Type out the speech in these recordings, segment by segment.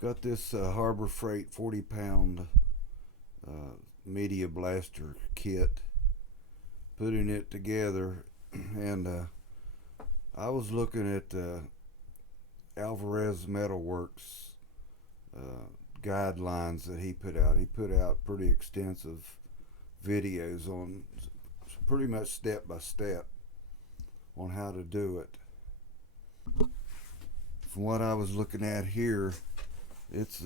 Got this Harbor Freight 40-pound media blaster kit, putting it together, and I was looking at Alvarez Metalworks guidelines that he put out. He put out pretty extensive videos on pretty much step by step on how to do it. From what I was looking at here, it's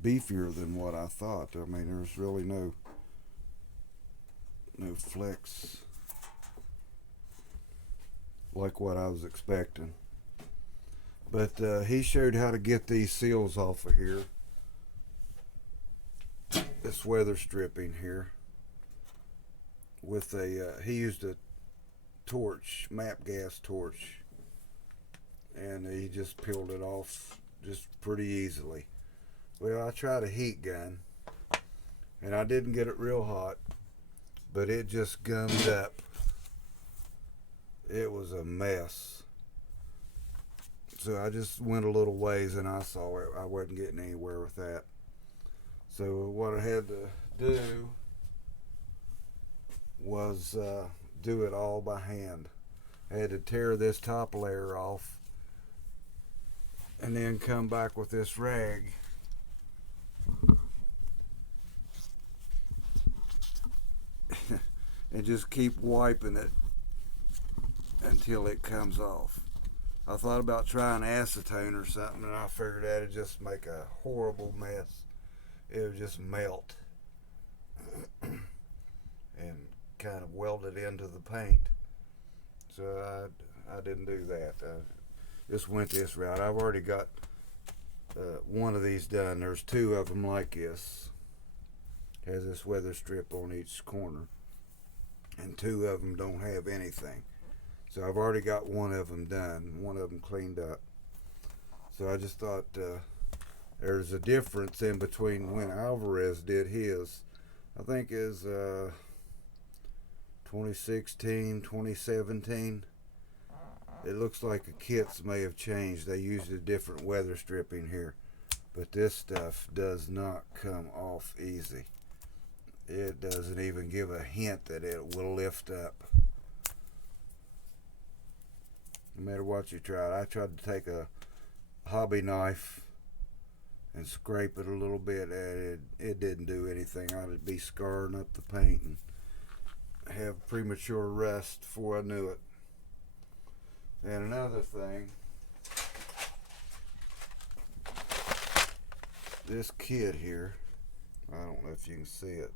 beefier than what I thought. I mean, there's really no flex like what I was expecting. But he showed how to get these seals off of here. This weather stripping here with a he used a torch, map gas torch, and he just peeled it off just pretty easily. Well, I tried a heat gun, and I didn't get it real hot, but it just gummed up. It was a mess. So I just went a little ways and I saw it. I wasn't getting anywhere with that. So what I had to do was do it all by hand. I had to tear this top layer off and then come back with this rag and just keep wiping it until it comes off. I thought about trying acetone or something, and I figured that'd just make a horrible mess. It would just melt and kind of weld it into the paint. So I didn't do that. I just went this route. I've already got one of these done. There's two of them like this. Has this weather strip on each corner, and two of them don't have anything. So I've already got one of them done, one of them cleaned up. So I just thought there's a difference in between when Alvarez did his. I think is 2016, 2017. It looks like the kits may have changed. They used a different weather stripping here. But this stuff does not come off easy. It doesn't even give a hint that it will lift up. No matter what you tried. I tried to take a hobby knife and scrape it a little bit, and it didn't do anything. I'd be scarring up the paint and have premature rust before I knew it. And another thing, this kit here, I don't know if you can see it,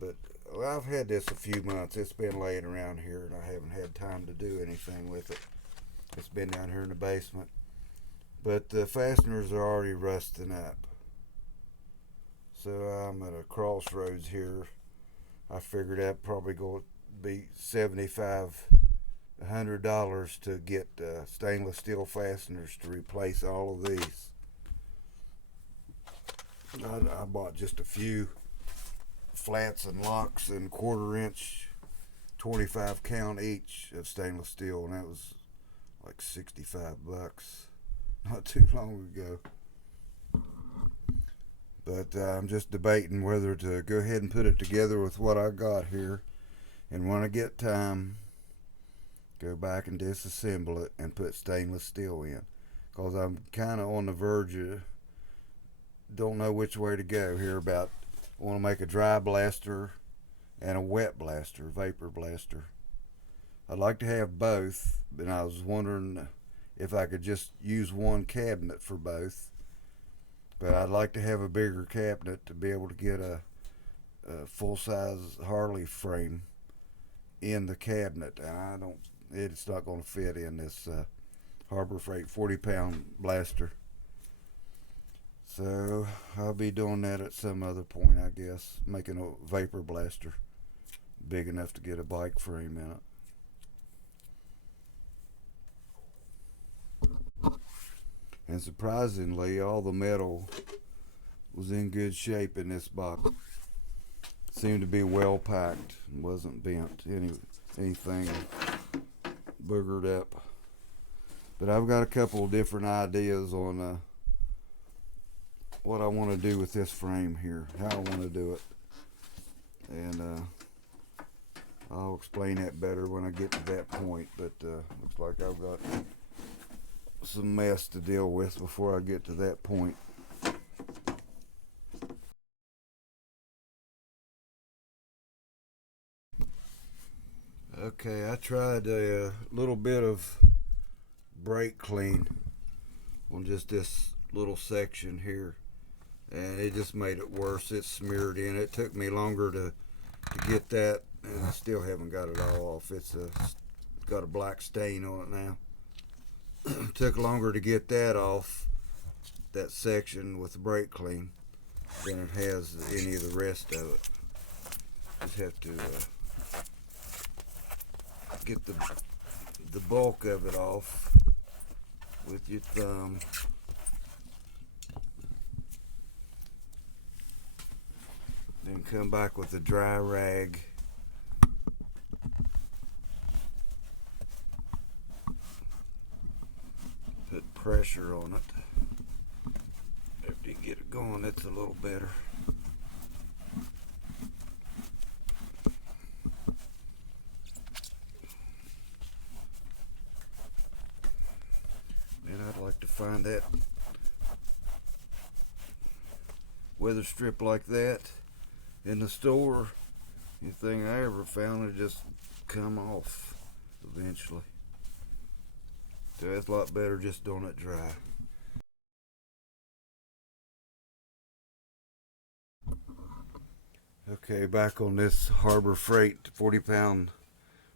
but I've had this a few months. It's been laying around here and I haven't had time to do anything with it. It's been down here in the basement. But the fasteners are already rusting up. So I'm at a crossroads here. I figured that probably going to be $7,500 to get stainless steel fasteners to replace all of these. I bought just a few flats and locks and 1/4 inch 25 count each of stainless steel, and that was like $65 not too long ago. But I'm just debating whether to go ahead and put it together with what I got here, and when I get time, go back and disassemble it and put stainless steel in, because I'm kind of on the verge of don't know which way to go here. About I want to make a dry blaster and a wet blaster, vapor blaster. I'd like to have both, and I was wondering if I could just use one cabinet for both. But I'd like to have a bigger cabinet to be able to get a full-size Harley frame in the cabinet. And it's not going to fit in this Harbor Freight 40-pound blaster. So I'll be doing that at some other point, I guess. Making a vapor blaster big enough to get a bike frame in it. And surprisingly, all the metal was in good shape in this box. Seemed to be well packed and wasn't bent, anything boogered up. But I've got a couple of different ideas on what I want to do with this frame here, how I want to do it, and I'll explain that better when I get to that point. But looks like I've got some mess to deal with before I get to that point. Okay, I tried a little bit of brake clean on just this little section here, and it just made it worse. It smeared in. It took me longer to get that, and I still haven't got it all off. It's got a black stain on it now. It took longer to get that off, that section with the brake clean, than it has any of the rest of it. Just have to get the bulk of it off with your thumb. Then come back with a dry rag. Put pressure on it. After you get it going, it's a little better. And I'd like to find that weather strip like that in the store. Anything I ever found would just come off eventually. So it's a lot better just doing it dry. Okay, back on this Harbor Freight 40-pound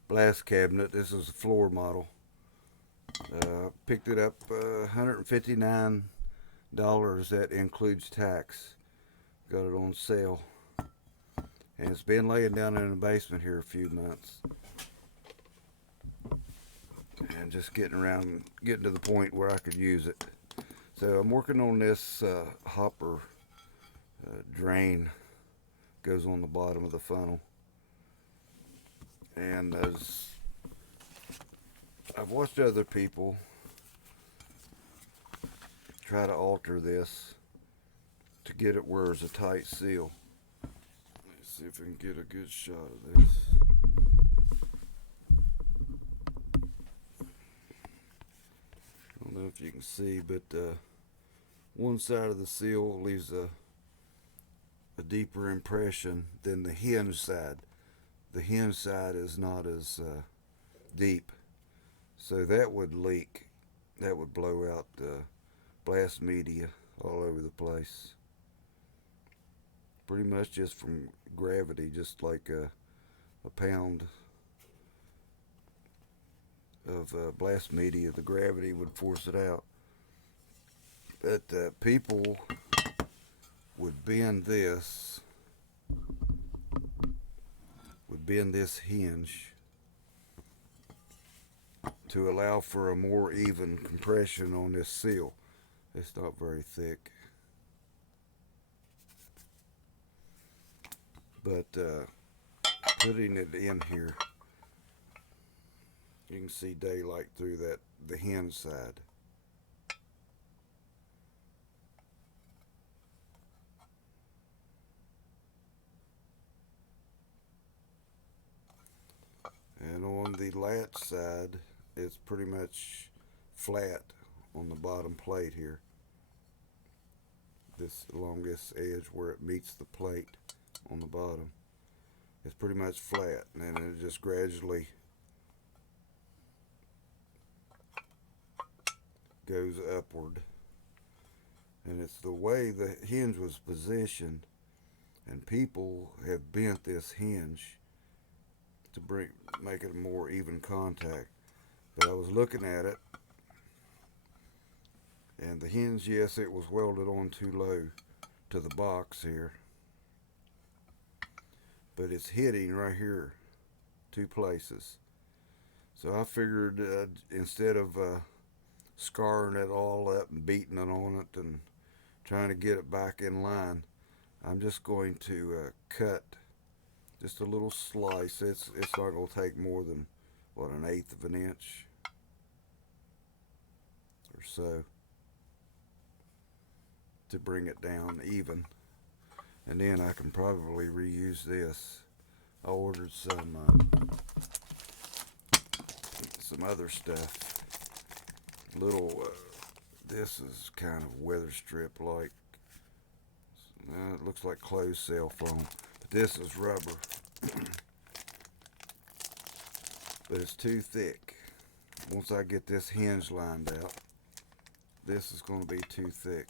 blast cabinet. This is a floor model. Picked it up $159. That includes tax. Got it on sale. And it's been laying down in the basement here a few months. And just getting to the point where I could use it. So I'm working on this hopper drain. Goes on the bottom of the funnel. And as I've watched other people try to alter this to get it where it's a tight seal. Let's see if I can get a good shot of this. I don't know if you can see, but one side of the seal leaves a deeper impression than the hinge side. The hinge side is not as deep, so that would leak. That would blow out blast media all over the place. Pretty much just from gravity, just like a pound of blast media, the gravity would force it out. But people would bend this hinge to allow for a more even compression on this seal. It's not very thick, but putting it in here, you can see daylight through the hinge side. And on the latch side, it's pretty much flat on the bottom plate here. This along this edge where it meets the plate on the bottom, it's pretty much flat, and then it just gradually goes upward. And it's the way the hinge was positioned, and people have bent this hinge to make it a more even contact. But I was looking at it, and the hinge, yes, it was welded on too low to the box here, but it's hitting right here, two places. So I figured instead of scarring it all up and beating it on it and trying to get it back in line, I'm just going to cut just a little slice. It's not going to take more than, what, 1/8 of an inch or so to bring it down even. And then I can probably reuse this. I ordered some other stuff. This is kind of weather strip like. It looks like closed cell foam, but this is rubber. But it's too thick. Once I get this hinge lined out, this is going to be too thick.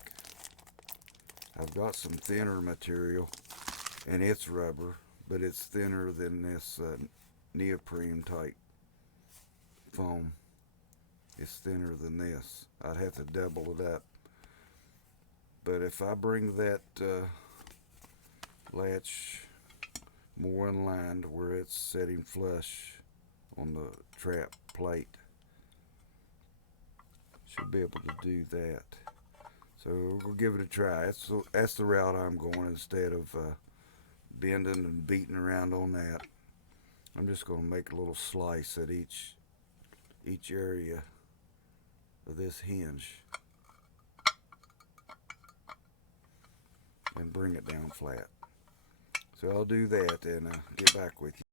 I've got some thinner material, and it's rubber, but it's thinner than this neoprene type foam. It's thinner than this. I'd have to double it up. But if I bring that latch more in line to where it's setting flush on the trap plate, should be able to do that. So we'll give it a try. That's the route I'm going. Instead of bending and beating around on that, I'm just going to make a little slice at each area of this hinge and bring it down flat. So I'll do that and get back with you.